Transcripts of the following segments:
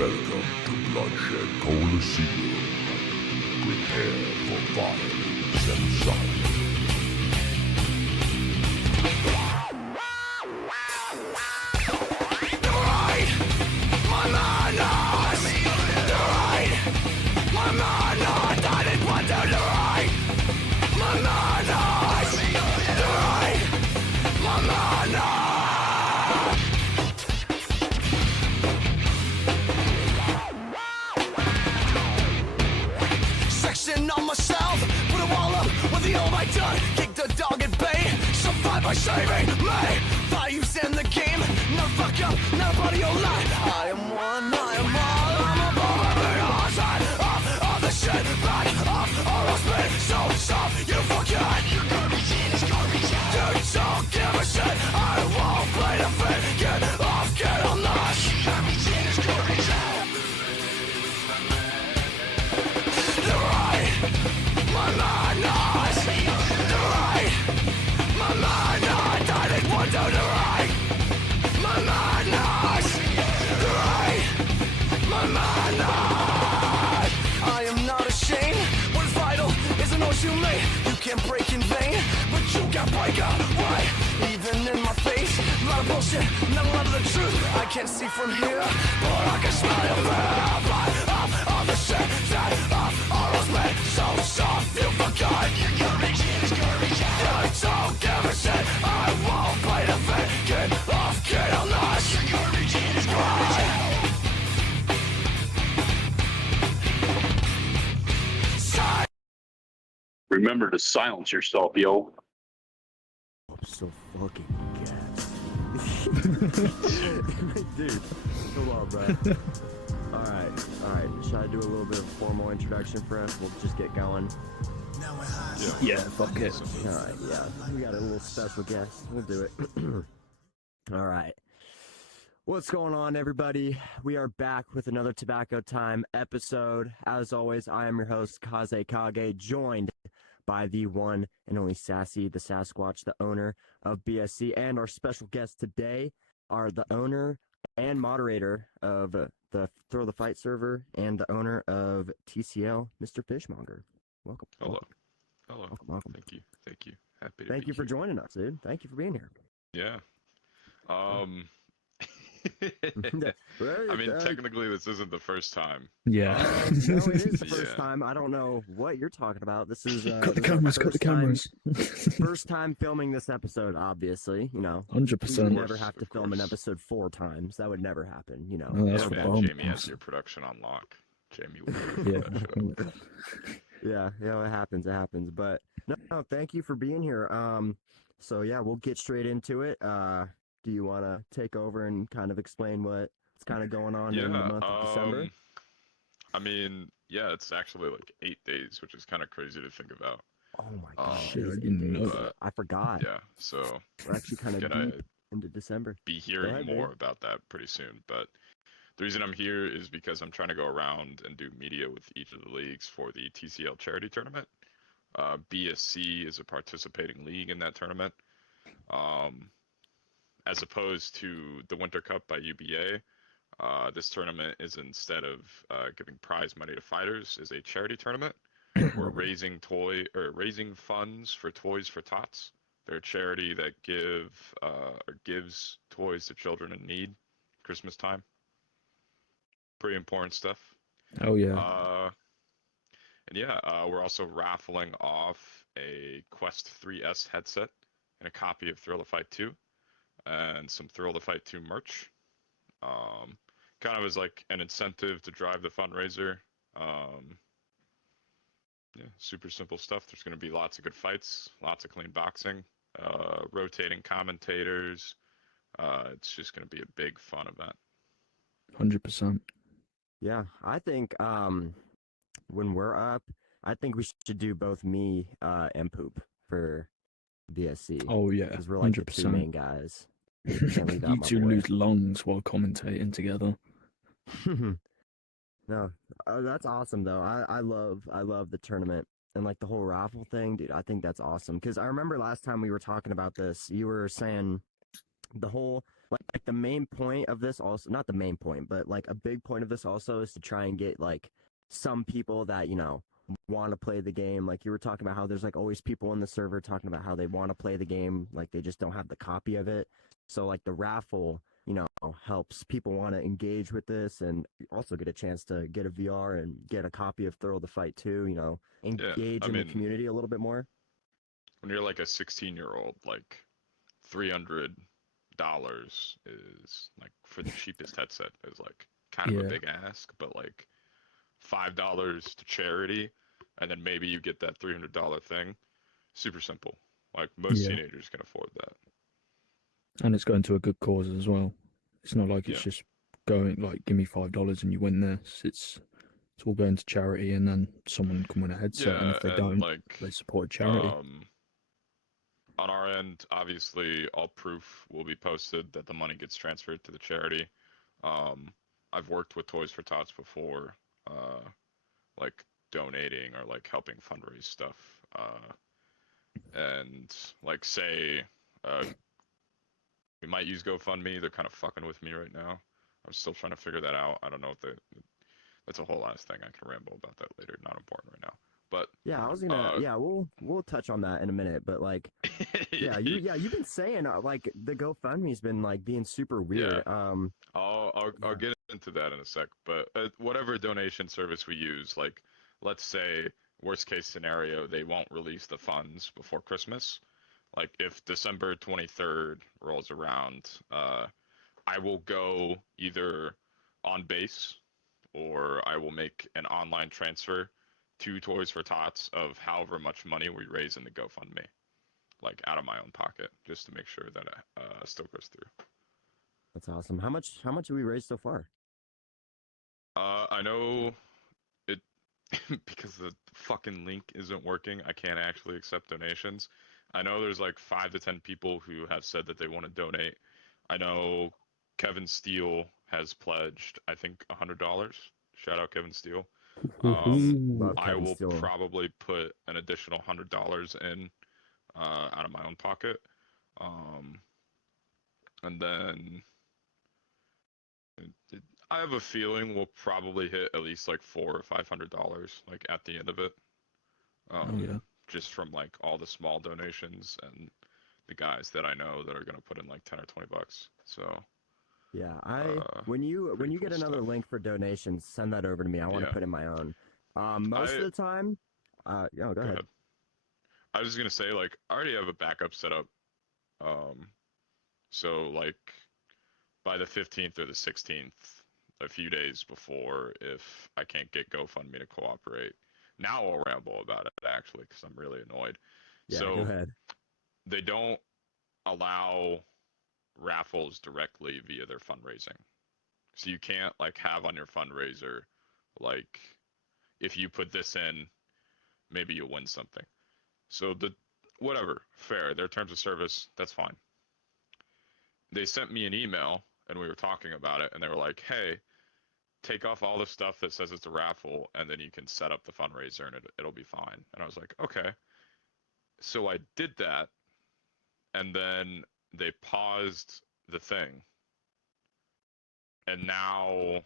Welcome to Bloodshed Coliseum. Prepare for violence and silence. On myself, put a wall up with the all I done. Kick the dog at bay, survive by saving me. Values in the game, no fuck up, not part of your life. I am one, I am all, I'm above every outside of the shit back off or else be so soft you forget. Your garbage in is garbage out. Dude, don't give a shit, I won't play the fit. Get off, get on that. Your garbage in is garbage out. My madness, the right. My madness, I didn't want to the right. My madness, the right. My madness. I am not ashamed. What is vital is an ocean you made. You can't break in vain, but you can break away. Even in my face, a lot of bullshit, not a lot of the truth. I can't see from here, but I can smell your breath. All the shit that are us made so soft you forgot. Your garbage in is garbage out. I don't give a shit, I won't play the fit. Get off, get on us. Your garbage in is garbage out. Remember to silence yourself, yo. I'm so fucking gassed. Dude, come on, bro. Alright. Should I do a little bit of a formal introduction for us? We'll just get going. Yeah, fuck it. Alright, yeah. We got a little special guest. We'll do it. Alright. What's going on, everybody? We are back with another Tobacco Time episode. As always, I am your host, Kaze Kage, joined by the one and only Sassy, the Sasquatch, the owner of BSC, and our special guests today are the owner and moderator of the Throw the Fight server and the owner of TCL, Mr. Fishmonger. Welcome. Hello. Welcome. Thank you. Happy to Thank be you for here. joining us, dude. Thank you for being here. Yeah. I mean, technically, this isn't the first time. Yeah. No, it is the first Yeah. time. I don't know what you're talking about. This is Cut the cameras, cut the cameras. First time filming this episode, obviously. You know, 100%. we would never have to Of film an course. episode 4 times. That would never happen. You know. Oh, that's Yeah, for man, bombs. Jamie has your production on lock. Jamie will Yeah. that shit. Yeah, it happens. But no, thank you for being here. So yeah, we'll get straight into it. Do you want to take over and kind of explain what's kind of going on in the month of December? I mean, yeah, it's actually like 8 days, which is kind of crazy to think about. Oh my gosh, Shit, I it's didn't know days. that. I forgot. Yeah, so We're actually kind of gonna deep into December. be hearing ahead, more dude. about that pretty soon. But the reason I'm here is because I'm trying to go around and do media with each of the leagues for the TCL charity tournament. BSC is a participating league in that tournament. As opposed to the Winter Cup by UBA, this tournament is, instead of giving prize money to fighters, is a charity tournament. We're raising funds for Toys for Tots. They're a charity that gives toys to children in need Christmas time. Pretty important stuff. Oh, yeah. And yeah, we're also raffling off a Quest 3S headset and a copy of Thrill the Fight 2 and some Thrill the Fight 2 merch. Kind of as like an incentive to drive the fundraiser. Yeah, super simple stuff. There's going to be lots of good fights, lots of clean boxing, rotating commentators. It's just going to be a big fun event. 100%. Yeah, I think when we're up, I think we should do both me and Poop for BSC. Oh, yeah. Because we're like the 2 main 100%. guys. Can't leave out You my two boy. lose lungs while commentating together. No, that's awesome though. I love the tournament and like the whole raffle thing, dude. I think that's awesome because I remember last time we were talking about this, you were saying the whole like the main point of this also, not the main point, but like a big point of this also is to try and get like some people that, you know, want to play the game. Like you were talking about how there's like always people in the server talking about how they want to play the game, like they just don't have the copy of it. So like the raffle, you know, helps people want to engage with this and also get a chance to get a VR and get a copy of Thrill the Fight too, you know, engage in the community a little bit more. When you're like a 16-year-old, like $300 is like for the cheapest headset is like kind of a big ask, but like $5 to charity, and then maybe you get that $300 thing. Super simple. Like most teenagers can afford that. And it's going to a good cause as well. It's not like it's just going like, give me $5 and you win this. It's all going to charity, and then someone can win a headset, and if they don't, like, they support charity. On our end, obviously, all proof will be posted that the money gets transferred to the charity. I've worked with Toys for Tots before, like donating or like helping fundraise stuff. And like say, we might use GoFundMe. They're kind of fucking with me right now. I'm still trying to figure that out. I don't know if that's a whole ass thing. I can ramble about that later. Not important right now. But yeah, I was gonna we'll touch on that in a minute. But like, you've been saying like the GoFundMe's been like being super weird. Yeah. I'll get into that in a sec. But whatever donation service we use, like let's say worst case scenario, they won't release the funds before Christmas. Like if December 23rd rolls around, I will go either on base or I will make an online transfer to Toys for Tots of however much money we raise in the GoFundMe, like out of my own pocket, just to make sure that it still goes through. That's awesome. How much have we raised so far? I know it because the fucking link isn't working. I can't actually accept donations. I know there's like 5 to 10 people who have said that they want to donate. I know Kevin Steele has pledged, I think, $100. Shout out Kevin Steele. I will probably put an additional $100 in out of my own pocket, and then I have a feeling we'll probably hit at least like $400 or $500 like at the end of it. Just from like all the small donations and the guys that I know that are gonna put in like 10 or 20 bucks. So. Yeah, when you get another link for donations, send that over to me. I want to put in my own. Most of the time, go ahead. I was just gonna say, like, I already have a backup set up. So like by the 15th or the 16th, a few days before, if I can't get GoFundMe to cooperate, now I'll ramble about it actually because I'm really annoyed. Yeah, so go ahead. They don't allow raffles directly via their fundraising. So you can't like have on your fundraiser, like if you put this in, maybe you'll win something. So whatever, fair, their terms of service, that's fine. They sent me an email and we were talking about it and they were like, hey, take off all the stuff that says it's a raffle and then you can set up the fundraiser and it'll be fine. And I was like, okay. So I did that and then they paused the thing, and now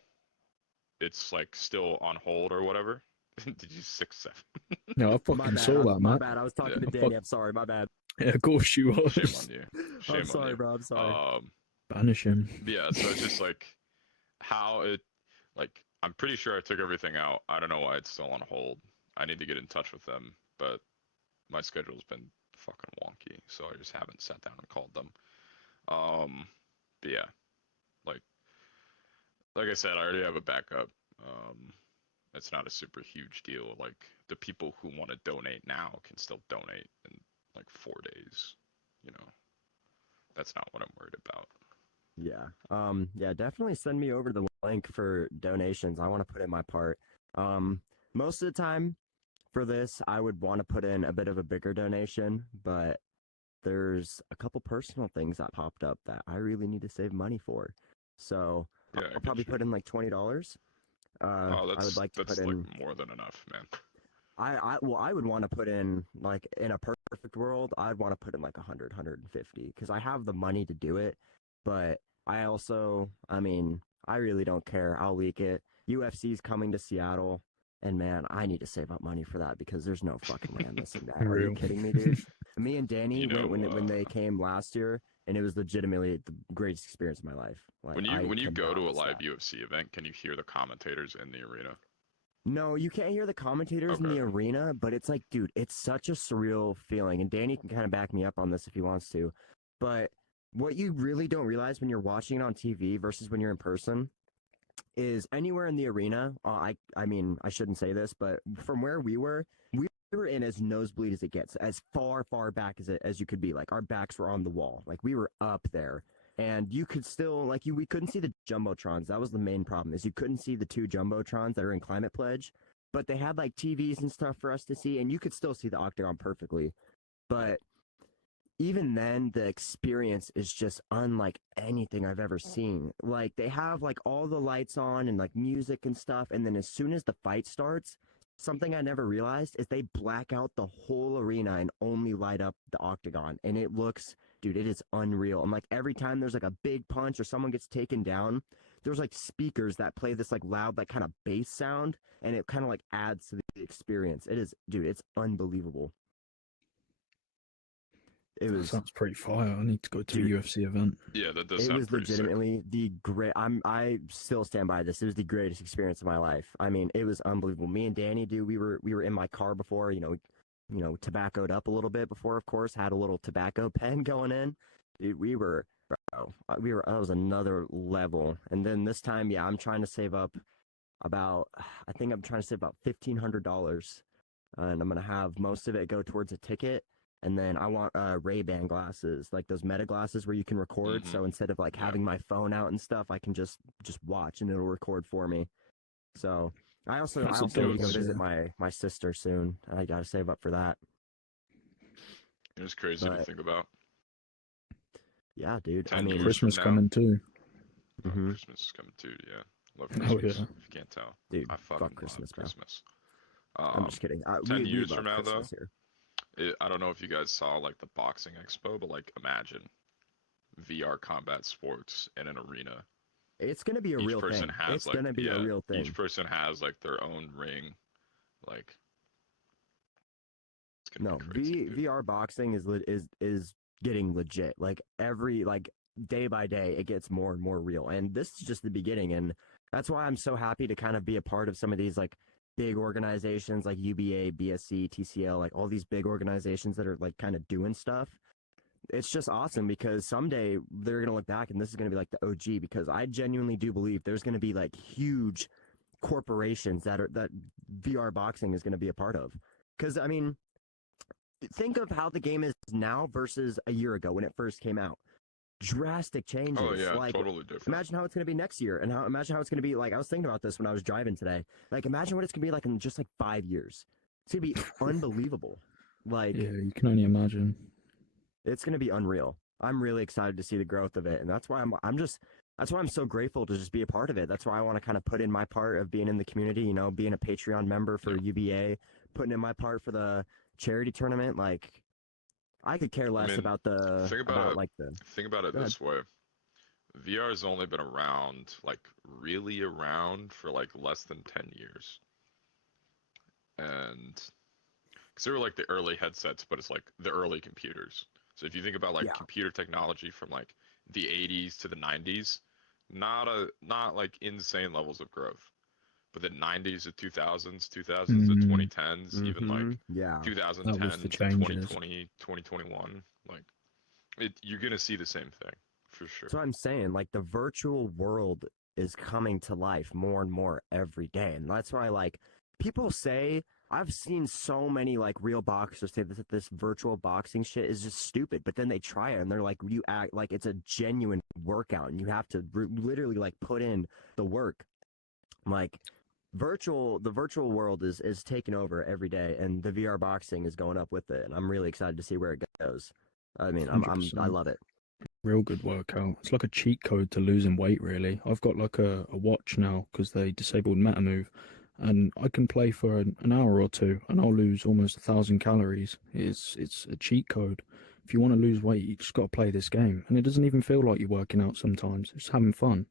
it's like still on hold or whatever. Did you 6-7? No, I fucking saw that, man. My bad. I was talking to Danny. I'm sorry. My bad. Yeah, of course you was. Shame on you. Shame I'm sorry, on you. bro. I'm sorry. Banish him. Yeah, so it's just like how it, like I'm pretty sure I took everything out. I don't know why it's still on hold. I need to get in touch with them, but my schedule's been fucking wonky, so I just haven't sat down and called them. But yeah, like I said, I already have a backup. It's not a super huge deal. Like the people who want to donate now can still donate in like 4 days. You know, that's not what I'm worried about. Yeah. Yeah, definitely send me over the link for donations. I want to put in my part. Most of the time for this, I would want to put in a bit of a bigger donation, but there's a couple personal things that popped up that I really need to save money for. So Yeah, I'll probably put in like $20. I would like to put in like more than enough, man. I would want to put in, like, in a perfect world, I'd want to put in like 100, 150 because I have the money to do it, but I also, I mean, I really don't care. I'll leak it. UFC's coming to Seattle, and man, I need to save up money for that because there's no fucking way I'm missing that. Are you Real. kidding me, dude? Me and Danny You went know, when they came last year, and it was legitimately the greatest experience of my life. Like, when you go to a miss live that. UFC event, can you hear the commentators in the arena? No, you can't hear the commentators in Okay. the arena, but it's like, dude, it's such a surreal feeling. And Danny can kind of back me up on this if he wants to. But what you really don't realize when you're watching it on TV versus when you're in person is anywhere in the arena. I mean, I shouldn't say this, but from where we were in as nosebleed as it gets, as far back as you could be. Like our backs were on the wall, like we were up there. And you could still we couldn't see the jumbotrons. That was the main problem, is you couldn't see the two jumbotrons that are in Climate Pledge, but they had like TVs and stuff for us to see, and you could still see the octagon perfectly. But even then, the experience is just unlike anything I've ever seen. Like they have like all the lights on and like music and stuff, and then as soon as the fight starts, something I never realized is they black out the whole arena and only light up the octagon, and it looks, dude, it is unreal. And like every time there's like a big punch or someone gets taken down, there's like speakers that play this like loud like kind of bass sound, and it kind of like adds to the experience. It is, dude, it's unbelievable. It was Sounds pretty fire. I need to go to Dude, a UFC event. Yeah, that does it sound was pretty sick. legitimately the great. I still stand by this. It was the greatest experience of my life. I mean, it was unbelievable. Me and Danny, dude, we were in my car before. Tobaccoed up a little bit before. Of course, had a little tobacco pen going in. Dude, we were. That was another level. And then this time, yeah, I'm trying to save up about. I think I'm trying to save about $1,500, and I'm gonna have most of it go towards a ticket. And then I want Ray-Ban glasses, like those Meta glasses where you can record. Mhm. So instead of like having my phone out and stuff, I can just watch and it'll record for me. So I also That's need to go adorable, visit yeah. my sister soon. I gotta save up for that. It's crazy to But think about. yeah, dude. 10 I mean, years Christmas from now. coming too. mhm. Christmas is coming too. Yeah, love Oh, Christmas. yeah. If you can't tell, Dude, I fuck fucking Christmas, love bro. Christmas. I'm just kidding. 10 We years love from now, Christmas though, here. I don't know if you guys saw like the boxing expo, but like imagine VR combat sports in an arena. It's gonna be a Each real person thing. has It's like, gonna be a yeah, real thing. each person has like their own ring. Like, it's gonna No, be crazy, dude. VR boxing is getting legit. Like every day by day, it gets more and more real. And this is just the beginning. And that's why I'm so happy to kind of be a part of some of these like big organizations like UBA, BSC, TCL, like all these big organizations that are like kind of doing stuff. It's just awesome because someday they're gonna look back and this is gonna be like the OG, because I genuinely do believe there's gonna be like huge corporations that VR boxing is gonna be a part of. Because I mean, think of how the game is now versus a year ago when it first came out. Drastic changes. Oh yeah, Like, totally different. imagine how it's going to be next year, and imagine how it's going to be. Like, I was thinking about this when I was driving today. Like, imagine what it's going to be like in just like 5 years. It's going to be unbelievable. Like, Yeah, you can only imagine. it's going to be unreal. I'm really excited to see the growth of it, and that's why that's why I'm so grateful to just be a part of it. That's why I want to kind of put in my part of being in the community. You know, being a Patreon member for UBA, putting in my part for the charity tournament. Like, I could care less mean, about the think about it. like the. Think about it Go ahead. this way. VR has only been around, like, really around for like less than 10 years. And because they were like the early headsets, but it's like the early computers. So if you think about like Yeah. computer technology from like the 80s to the 90s, not like insane levels of growth. But the 90s to 2000s, 2000s to 2010s, even like Yeah. 2010 That was the to changes. 2020, 2021, like you're gonna see the same thing for sure. That's what I'm saying. Like the virtual world is coming to life more and more every day. And that's why like people say, I've seen so many like real boxers say that this virtual boxing shit is just stupid, but then they try it and they're like, you act like it's a genuine workout and you have to literally like put in the work. Like the virtual world is taking over every day, and the VR boxing is going up with it, and I'm really excited to see where it goes. I mean, I 100%. love it. Real good workout. It's like a cheat code to losing weight, really. I've got like a watch now because they disabled MetaMove, and I can play for an hour or two, and I'll lose almost 1,000 calories. It's a cheat code if you want to lose weight, you just got to play this game. And it doesn't even feel like you're working out sometimes. It's having fun.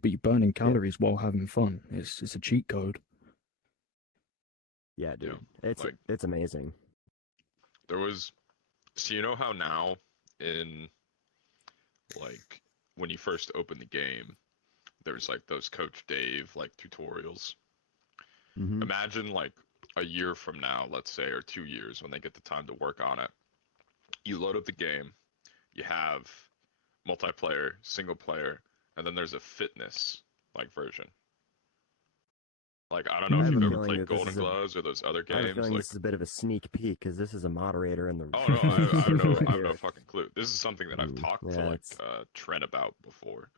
But you're burning calories while having fun. It's a cheat code. Yeah, dude. Yeah, It's amazing. There was, so you know how now in like when you first open the game, there's like those Coach Dave like tutorials. Mm-hmm. Imagine like a year from now, let's say, or 2 years when they get the time to work on it. You load up the game, you have multiplayer, single player, and then there's a fitness like version. Like, I don't know if you've ever played Golden Gloves or those other games. I have a feeling this is a bit of a sneak peek because this is a moderator in the. Oh no, I have no fucking clue. This is something that I've talked to like Trent about before,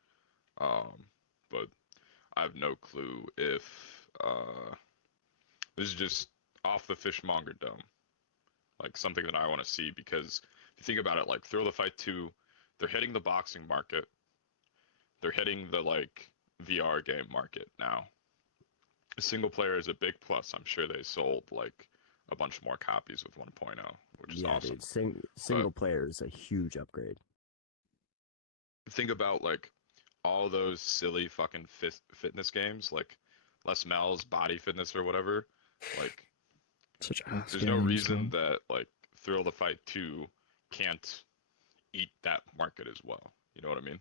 but I have no clue if this is just off the Fishmonger dome, like something that I want to see, because if you think about it, like Thrill the Fight 2, they're hitting the boxing market, they're hitting the like VR game market now. Single player is a big plus. I'm sure they sold like a bunch more copies with 1.0, which is awesome. Dude, single player is a huge upgrade. Think about like all those silly fucking fitness games, like Les Mel's Body Fitness or whatever. Like, such ass there's no reason that like Thrill the Fight 2 can't eat that market as well. You know what I mean?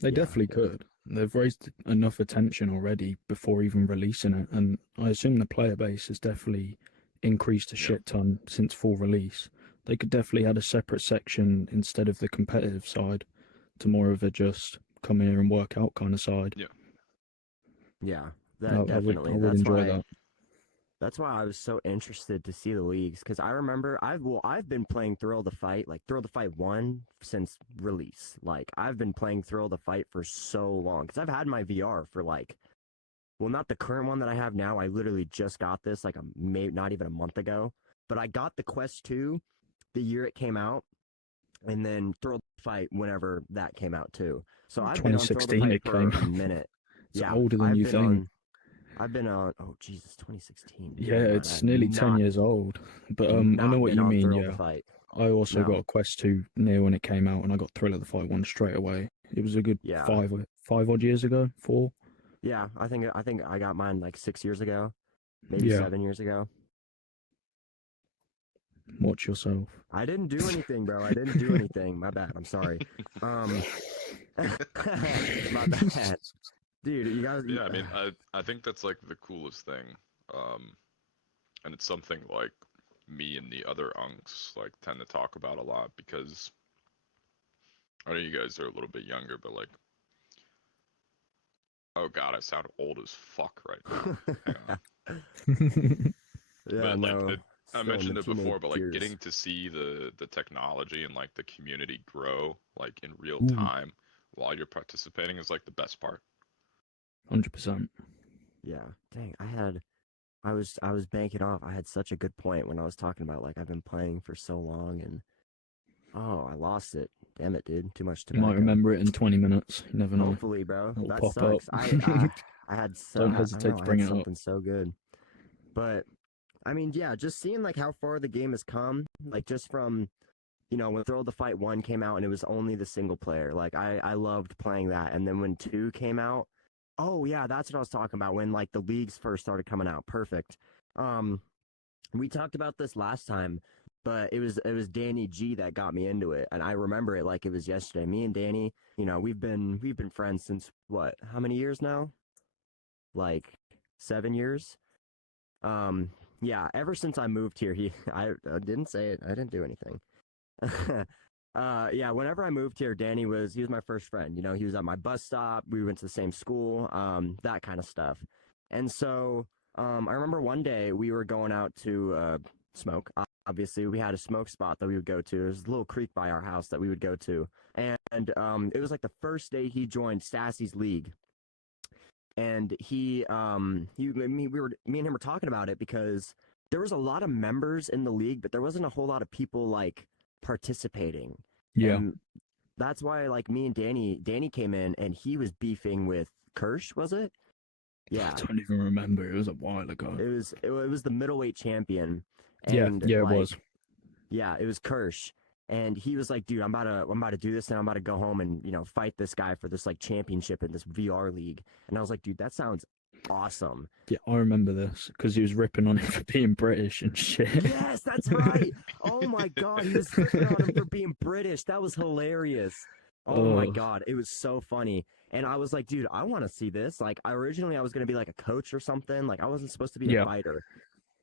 They definitely could. They've raised enough attention already before even releasing it, and I assume the player base has definitely increased a shit ton since full release. They could definitely add a separate section instead of the competitive side to more of a just come here and work out kind of side. Yeah, definitely. I would enjoy that. That's why I was so interested to see the leagues, because I remember I've been playing Thrill the Fight, like Thrill the Fight 1 since release. Like, I've been playing Thrill the Fight for so long, because I've had my VR for like, well, not the current one that I have now. I literally just got this like not even a month ago, but I got the Quest 2 the year it came out, and then Thrill the Fight whenever that came out too. So I've been on Thrill the Fight for a minute. It's older than you think. I've been on, oh Jesus, 2016. Yeah, it's nearly 10 years old. But I know what you mean, yeah. I also got a Quest 2 near when it came out, and I got Thrill of the Fight 1 straight away. It was a good 5 odd years ago, 4. Yeah, I think I got mine like 6 years ago, maybe 7 years ago. Watch yourself. I didn't do anything, bro. I didn't do anything. My bad. I'm sorry. My bad. Dude, you guys. Yeah, I mean, I think that's like the coolest thing, and it's something like me and the other unks like tend to talk about a lot, because I know you guys are a little bit younger, but like, oh god, I sound old as fuck right now. Yeah, but like, no, I mentioned it before, but like years. getting to see the technology and like the community grow like in real time while you're participating is like the best part. 100%. Yeah, dang, I was banking off. I had such a good point when I was talking about like I've been playing for so long, and I lost it. Damn it, dude, too much tobacco. You might remember it in 20 minutes. You never know. Hopefully, bro. It'll That pop sucks. up. I had Don't hesitate to bring it up. Something so good, but I mean, yeah, just seeing like how far the game has come, like just from, when Thrill the Fight 1 came out and it was only the single player. Like I loved playing that, and then when 2 came out. Oh yeah, that's what I was talking about when like the leagues first started coming out. Perfect. We talked about this last time, but it was Danny G that got me into it, and I remember it like it was yesterday. Me and Danny, we've been friends since what? How many years now? Like 7 years. Yeah, ever since I moved here, I didn't say it. I didn't do anything. Yeah, whenever I moved here, he was my first friend. He was at my bus stop. We went to the same school, that kind of stuff. And so, I remember one day we were going out to, smoke. Obviously, we had a smoke spot that we would go to. There's a little creek by our house that we would go to. And, it was like the first day he joined Sassy's league. And me and him were talking about it because there was a lot of members in the league, but there wasn't a whole lot of people like participating. Yeah. And that's why like me and Danny came in and he was beefing with Kirsch, was it? Yeah. I don't even remember. It was a while ago. It was the middleweight champion. And, yeah, it was. Yeah, it was Kirsch. And he was like, dude, I'm about to do this, and I'm about to go home and, fight this guy for this like championship in this VR league. And I was like, dude, that sounds awesome. Yeah, I remember this because he was ripping on him for being British and shit. Yes, that's right. Oh my God, he was ripping on him for being British. That was hilarious. Oh my God, it was so funny. And I was like, dude, I want to see this. Like, originally I was gonna be like a coach or something. Like, I wasn't supposed to be a fighter.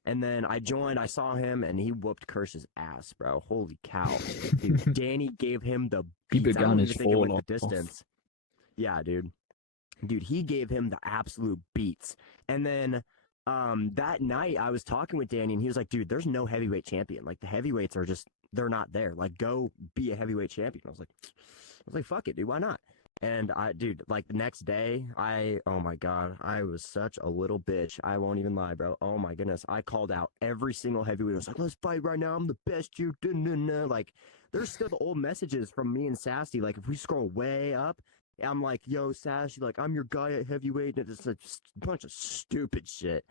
And then I joined, I saw him, and he whooped Kirsch's ass, bro. Holy cow. Dude, Danny gave him the He beats. began his fall the off. distance. Yeah, dude. Dude, he gave him the absolute beats. And then that night I was talking with Danny, and he was like, dude, there's no heavyweight champion. Like, the heavyweights are just, they're not there. Like, go be a heavyweight champion. I was like, fuck it, dude, why not? And dude, like the next day, oh my God, I was such a little bitch. I won't even lie, bro. Oh my goodness. I called out every single heavyweight. I was like, let's fight right now. I'm the best, you. Like, there's still the old messages from me and Sassy. Like, if we scroll way up, I'm like, yo, Sassy, like, I'm your guy at heavyweight. And it's a bunch of stupid shit.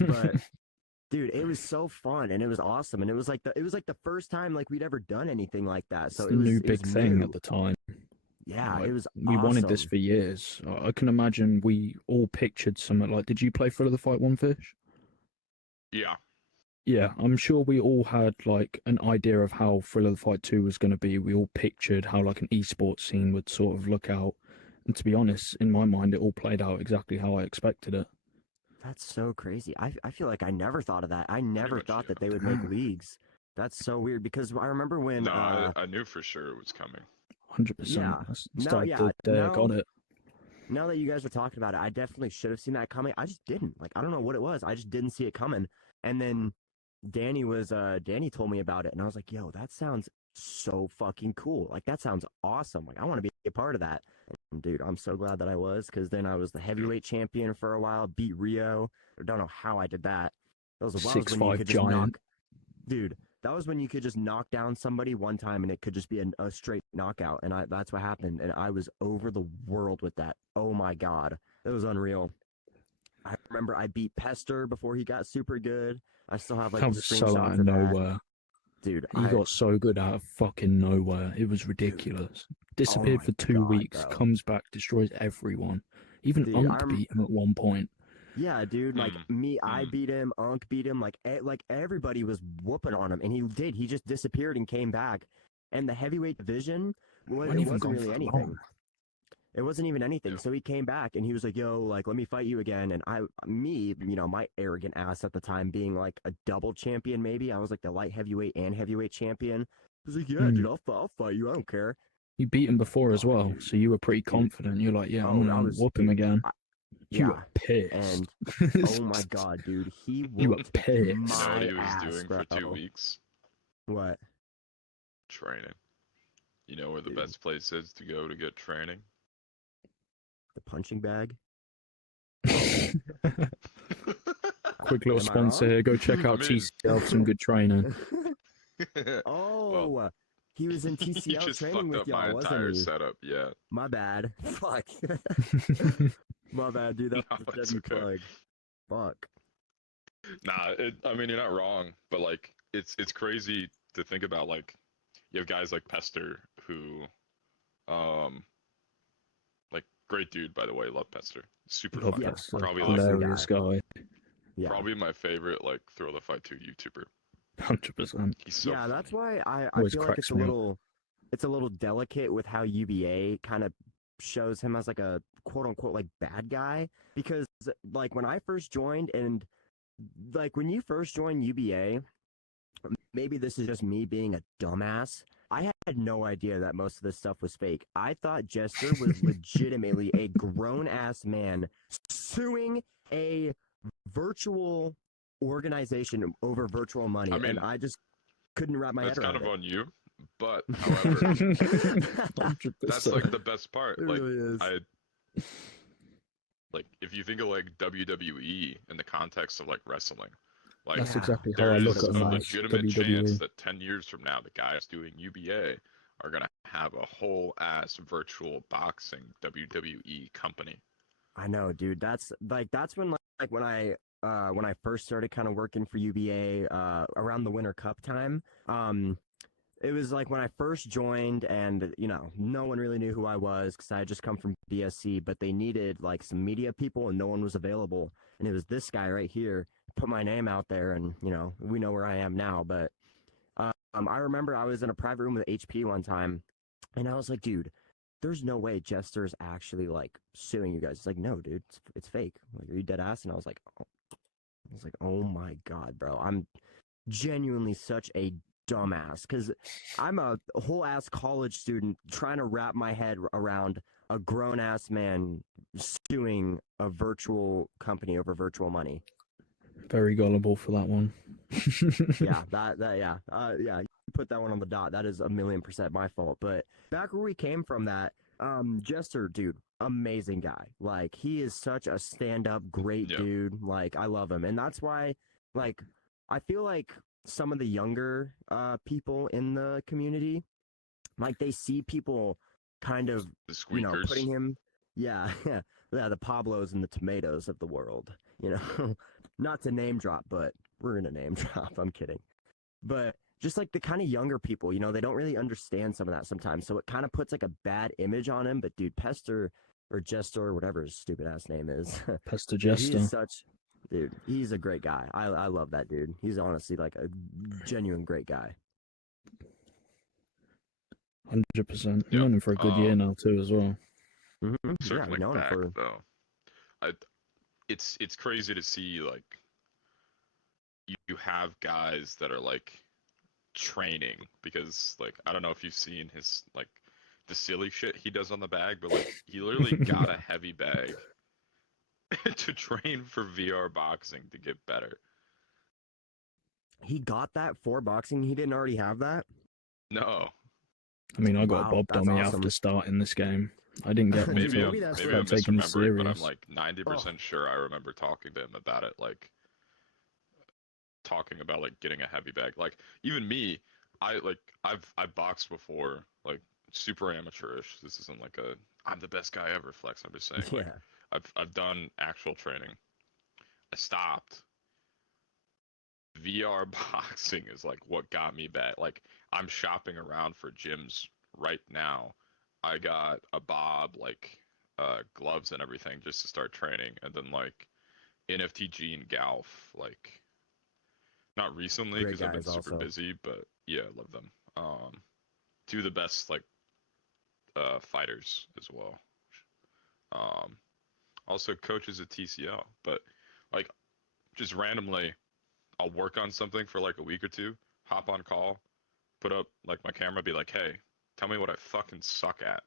But dude, it was so fun, and it was awesome. And it was like the first time like we'd ever done anything like that. So It's it was a new it was big thing new. at the time. Yeah, Like, it was we wanted this awesome. for years. I can imagine we all pictured something like. Did you play Full of the Fight One Fish? Yeah. Yeah, I'm sure we all had like an idea of how Thrill of the Fight 2 was going to be. We all pictured how like an esports scene would sort of look out. And to be honest, in my mind, it all played out exactly how I expected it. That's so crazy. I feel like I never thought of that. I never much, thought yeah. that they would make leagues. That's so weird because I remember when No, I knew for sure it was coming. 100%. Yeah. I No, started yeah, the day I now- got it. now that you guys are talking about it, I definitely should have seen that coming. I just didn't. Like, I don't know what it was. I just didn't see it coming. And then Danny told me about it, and I was like, yo, that sounds so fucking cool. Like, that sounds awesome. Like, I want to be a part of that. And dude, I'm so glad that I was, because then I was the heavyweight champion for a while, beat Rio. I don't know how I did that. That was when you 6'5" could just giant. dude, that was when you could just knock down somebody one time and it could just be a straight knockout. And that's what happened. And I was over the world with that. Oh my God. It was unreal. I remember I beat Pester before he got super good. I still have like That the was so screenshots out of of that. nowhere. Dude, He got so good out of fucking nowhere. It was ridiculous. Disappeared my for 2 God, weeks, bro. comes back, destroys everyone. Even Dude, Unk beat him at one point. yeah, dude, like I beat him, Unk beat him, like everybody was whooping on him, and he just disappeared and came back. And the heavyweight division, well, it Wasn't even wasn't gone really for anything. long. It wasn't even anything. So he came back and he was like, yo, like, let me fight you again. And my arrogant ass at the time being like a double champion, maybe. I was like the light heavyweight and heavyweight champion. I was like, yeah, dude, I'll fight you. I don't care. You beat him before as well, so you were pretty confident. You're like, yeah, I'm gonna whoop him again. You were pissed. And oh my God, dude, he You were whooped pissed. You know what my he was ass, doing bro. for 2 weeks? What? Training. You know where the Dude. best place is to go to get training? The punching bag? Quick little Am I sponsor wrong? here. Go check out I mean- TCL for some good training. Oh, he was in you TCL just training fucked with up my y'all, entire wasn't he? setup. Yeah. My bad. Fuck. My bad, dude. That No, was a it's deadly okay. plug. Fuck. Nah, I mean you're not wrong, but like it's crazy to think about. Like you have guys like Pester who, like great dude by the way, love Pester, super Love fun, Yeah, Pester. probably awesome like Hilarious guy. Yeah. probably my favorite like Thrill the Fight 2 YouTuber. 100%. He's so Yeah, that's funny. why I Always feel like cracks me up. it's a little delicate with how UBA kind of shows him as like a quote unquote like bad guy, because like when I first joined, and like when you first joined UBA, maybe this is just me being a dumbass. I had no idea that most of this stuff was fake. I thought Jester was legitimately a grown ass man suing a virtual organization over virtual money, I mean, and I just couldn't wrap my That's head kind around of it. on you, but however, 100%. that's like the best part. It Like really is. like if you think of like WWE in the context of like wrestling, like That's Yeah. exactly how I there look is at a them. legitimate WWE. chance that 10 years from now the guys doing UBA are gonna have a whole ass virtual boxing WWE company. I know, dude. That's when when I first started kind of working for UBA around the Winter Cup time. it was like when I first joined, and you know, no one really knew who I was because I had just come from BSC, but they needed like some media people, and no one was available. And it was this guy right here put my name out there, and you know, we know where I am now. But I remember I was in a private room with HP one time, and I was like, dude, there's no way Jester's actually like suing you guys. It's like, no, dude, it's fake. Like, are you dead ass? And I was like, oh my god, bro, I'm genuinely such a dumbass because I'm a whole ass college student trying to wrap my head around a grown ass man suing a virtual company over virtual money. Very gullible for that one. Yeah, yeah. You put that one on the dot. That is 1,000,000% my fault. But back where we came from, that Jester, dude, amazing guy. Like, he is such a stand-up, great dude. Like, I love him, and that's why, like, I feel like some of the younger people in the community, like, they see people kind of, you know, putting him, yeah, the Pablos and the Tomatoes of the world, you know. Not to name drop, but we're gonna name drop. I'm kidding. But just like the kind of younger people, you know, they don't really understand some of that sometimes. So it kind of puts like a bad image on him. But dude, Pester or Jester or whatever his stupid ass name is. Pester Jester. Dude, he's a great guy. I love that dude. He's honestly like a genuine great guy. 100%. You've known him for a good year now too, as well. Mm-hmm. Circling back, though, it's crazy to see, like, you have guys that are like training, because like, I don't know if you've seen his, like, the silly shit he does on the bag, but like, he literally got a heavy bag to train for VR boxing to get better. He got that for boxing? He didn't already have that? No. I mean, I got a Bob dummy after starting this game. I didn't get one maybe until I'm taking it misremembering, serious. but I'm like 90% sure I remember talking to him about it, like talking about like getting a heavy bag. Like, even me, I've boxed before, like super amateurish. This isn't like a I'm the best guy ever flex. I'm just saying, like, I've done actual training. I stopped. VR boxing is like what got me back. Like, I'm shopping around for gyms right now. I got a Bob, like, gloves and everything just to start training, and then like NFTG and Galf, like, not recently because I've been super busy, but yeah, I love them. Two of the best, like, fighters as well. Also coaches at TCL, but like, just randomly, I'll work on something for like a week or two, hop on call, put up like my camera, be like, hey, tell me what I fucking suck at.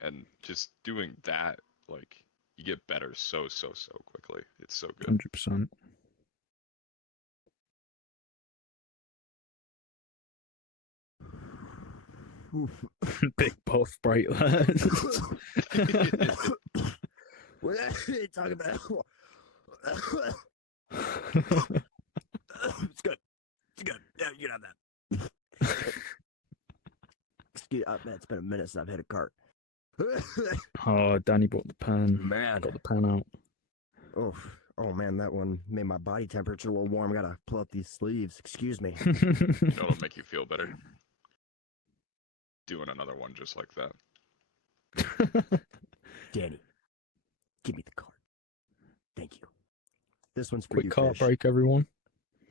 And just doing that, like, you get better so quickly. It's so good. 100%. Big buff bright lads. What are you talking about? It's good. It's good. Yeah, you can have that. Excuse me, it's been a minute since I've hit a cart. Oh, Danny brought the pan. Man. Got the pan out. Oh man, that one made my body temperature a little warm. Gotta pull up these sleeves. Excuse me. You know what'll make you feel better? Doing another one just like that. Danny, give me the card. Thank you. This one's for Quick you. cart Fish. break, everyone.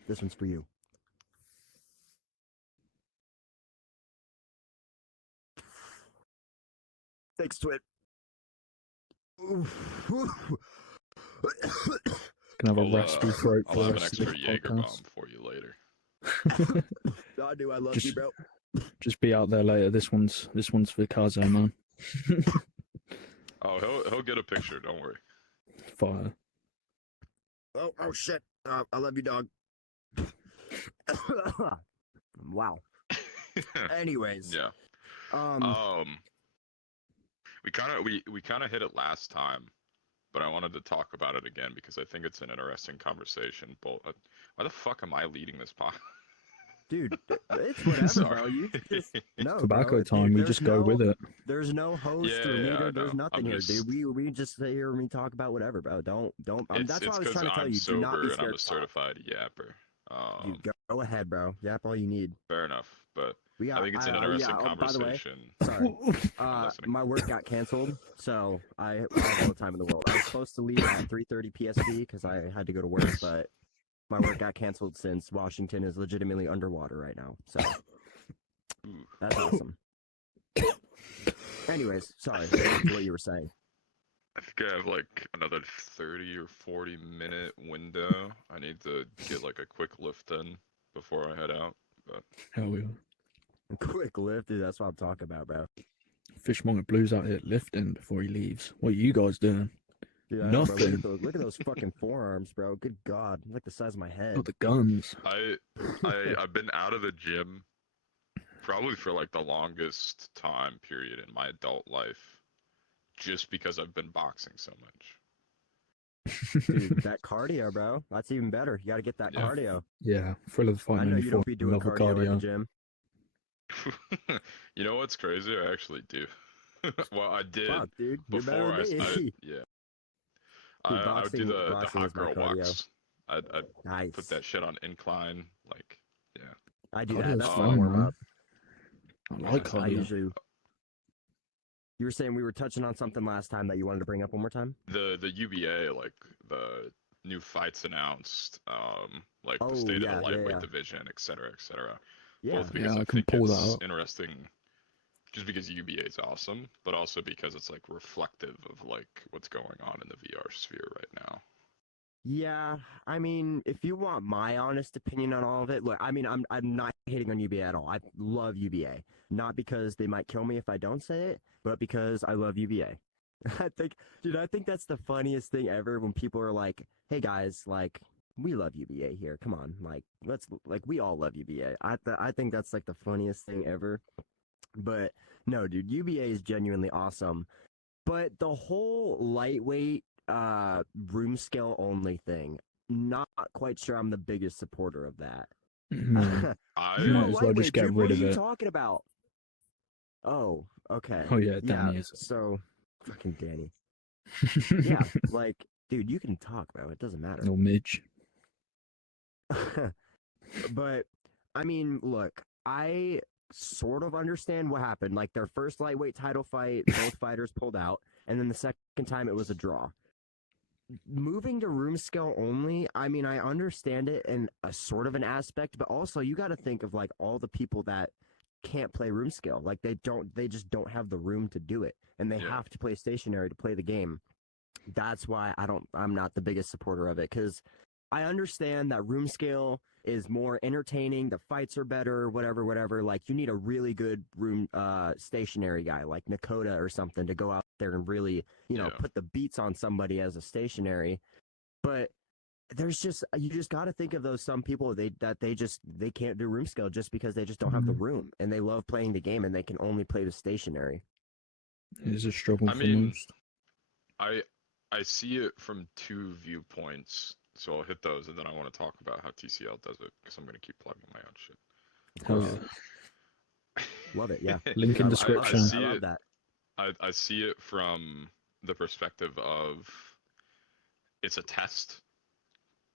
This one's for you. Thanks, Twit. Can have a raspy throat. I'll have an extra Jaeger bomb for you later. I do. I love you, bro. Just be out there later. This one's for Kazo, man. Oh, he'll get a picture. Don't worry. Fire. Oh shit. I love you, dog. Wow. Anyways. Yeah. We kind of hit it last time, but I wanted to talk about it again because I think it's an interesting conversation. But why the fuck am I leading this podcast? Dude, it's whatever, bro. You just tobacco time. We just go with it. There's no host or leader. There's nothing here, dude. We just sit here and we talk about whatever, bro. Don't. That's what I was trying to tell you. Do not be scared. I'm a certified yapper. Dude, go ahead, bro. Yap all you need. Fair enough, but We got. I think it's an yeah. interesting Oh, by the way, conversation. sorry. I'm listening. My work got canceled, so I have all the time in the world. I was supposed to leave at 3:30 PST because I had to go to work, but my work got canceled since Washington is legitimately underwater right now. So Ooh. that's awesome. Anyways, sorry. Back to what you were saying. I think I have like another 30 or 40-minute window. I need to get like a quick lift in before I head out. But Hell yeah. Quick lift, dude. That's what I'm talking about, bro. Fishmongerblues out here lifting before he leaves. What are you guys doing? Dude, I know, bro. Nothing. Look at those fucking forearms, bro. Good God, like the size of my head. Got the guns. I've been out of the gym probably for like the longest time period in my adult life, just because I've been boxing so much. Dude, that cardio, bro. That's even better. You got to get that Yeah. cardio. Yeah, thrill of the fight. I know you don't be doing love cardio at the gym. You know what's crazy? I actually do. Well, I did Fuck, dude. You're better before than I me. yeah. Dude, I would do the boxing is hot my girl cardio. walks. I'd Nice. put that shit on incline, like, yeah. I do Cardio's that. That's my fun, warm man. up. I like I cardio. usually. You were saying we were touching on something last time that you wanted to bring up one more time? The UBA, like the new fights announced, like Oh, the state yeah, of the yeah, lightweight yeah. division, et cetera, et cetera. Yeah. Both because Yeah, I I can think pull that it's up. interesting, just because UBA is awesome, but also because it's like reflective of like what's going on in the VR sphere right now. Yeah, I mean, if you want my honest opinion on all of it, look, I mean, I'm not hating on UBA at all. I love UBA, not because they might kill me if I don't say it, but because I love UBA. I think that's the funniest thing ever when people are like, "Hey guys, like, we love UBA here. Come on, like, we all love UBA." I think that's like the funniest thing ever. But no, dude, UBA is genuinely awesome. But the whole lightweight room scale only thing, not quite sure I'm the biggest supporter of that. No. I You're a Might as well just lightweight, get dude. rid What are of you it. talking about? Oh, okay. Oh yeah, Yeah, Danny is. so fucking Danny. Yeah, like, dude, you can talk, bro. It doesn't matter. No Midge. But I mean, look, I sort of understand what happened. Like their first lightweight title fight, both fighters pulled out, and then the second time it was a draw. Moving to room scale only, I mean, I understand it in a sort of an aspect, but also you got to think of like all the people that can't play room scale. Like they just don't have the room to do it, and they Yeah. have to play stationary to play the game. That's why I'm not the biggest supporter of it, because I understand that room scale is more entertaining, the fights are better, whatever. Like you need a really good room stationary guy like Nakota or something to go out there and really, Yeah. put the beats on somebody as a stationary. But there's just you just got to think of those some people they can't do room scale just because they just don't have the room, and they love playing the game and they can only play the stationary. It is a struggle I for mean, most. I see it from two viewpoints, so I'll hit those, and then I want to talk about how TCL does it, because I'm going to keep plugging my own shit. Hell course. yeah. Love it, yeah. Link Dude, in I description. love that. I see it from the perspective of it's a test,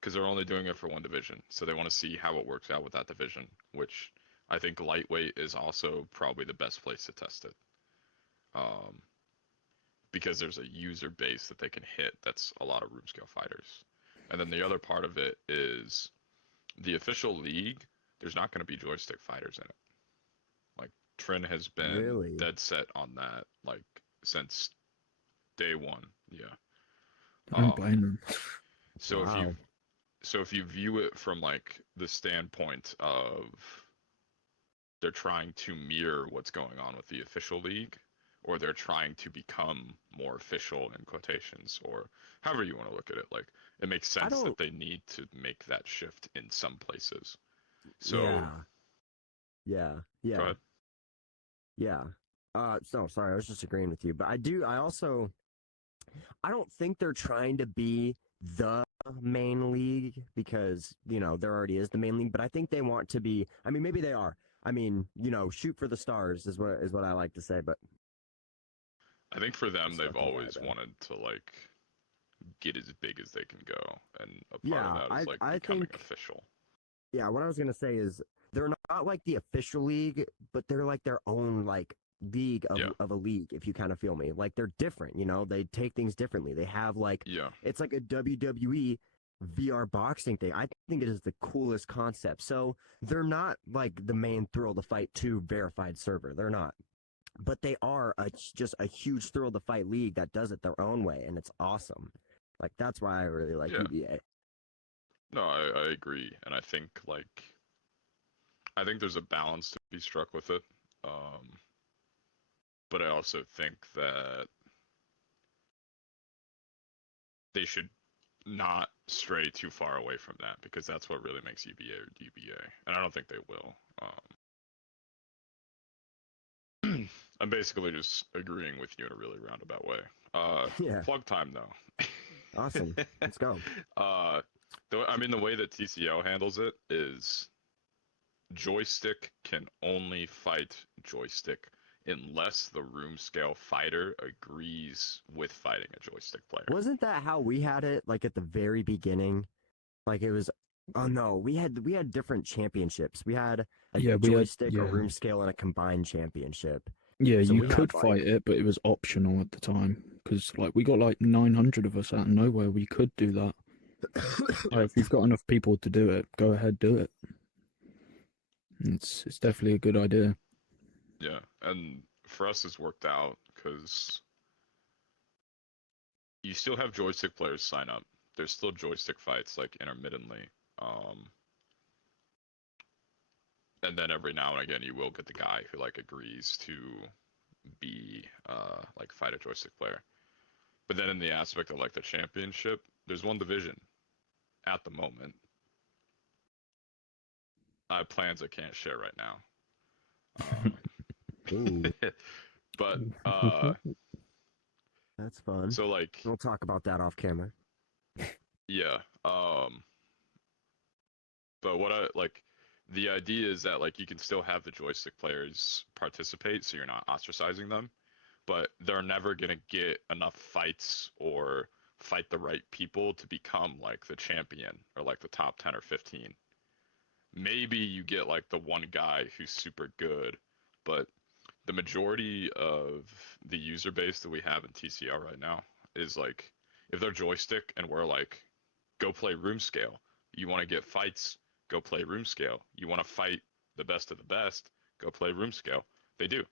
because they're only doing it for one division, so they want to see how it works out with that division, which I think lightweight is also probably the best place to test it. Because there's a user base that they can hit that's a lot of room scale fighters. And then the other part of it is the official league, there's not going to be joystick fighters in it. Like Trin has been Really? dead set on that like since day one. Yeah. I don't blame them. So Wow. if you view it from like the standpoint of they're trying to mirror what's going on with the official league, or they're trying to become more official in quotations, or however you want to look at it, like it makes sense that they need to make that shift in some places. So yeah. Go ahead. Yeah. So sorry, I was just agreeing with you, but I don't think they're trying to be the main league, because, there already is the main league, but I think they want to be, I mean, maybe they are. I mean, shoot for the stars is what I like to say, but I think for them, It's they've fucking always bad, wanted to like get as big as they can go, and a part Yeah, of that is like I becoming think- official. yeah, what I was going to say is they're not like the official league, but they're like their own like league of a league, if you kind of feel me. Like they're different, you know, they take things differently. They have like it's like a WWE VR boxing thing. I think it is the coolest concept. So they're not like the main Thrill to Fight 2 verified server. They're not. But they are just a huge Thrill to Fight league that does it their own way, and it's awesome. Like that's why I really like EBA. No, I agree, and I think there's a balance to be struck with it. But I also think that they should not stray too far away from that, because that's what really makes UBA or DBA, and I don't think they will. I'm basically just agreeing with you in a really roundabout way. Plug time though. Awesome. Let's go. The way that TCL handles it is joystick can only fight joystick unless the room scale fighter agrees with fighting a joystick player. Wasn't that how we had it, like at the very beginning? Like it was, oh no, we had different championships. We had a joystick, a room scale, and a combined championship. Yeah, so you could fight it, but it was optional at the time, because like we got like 900 of us out of nowhere. We could do that. If you've got enough people to do it, go ahead, do it. It's definitely a good idea. Yeah, and for us it's worked out because you still have joystick players sign up. There's still joystick fights like intermittently. And then every now and again you will get the guy who like agrees to be like fight a joystick player. But then in the aspect of like the championship, there's one division at the moment. I have plans I can't share right now. But that's fun. So like we'll talk about that off camera. Yeah. But what the idea is that like you can still have the joystick players participate, so you're not ostracizing them, but they're never gonna get enough fights or fight the right people to become like the champion or like the top 10 or 15. Maybe you get like the one guy who's super good, but the majority of the user base that we have in TCL right now is like, if they're joystick and we're like, go play room scale, you want to get fights, go play room scale, you want to fight the best of the best, go play room scale. They do.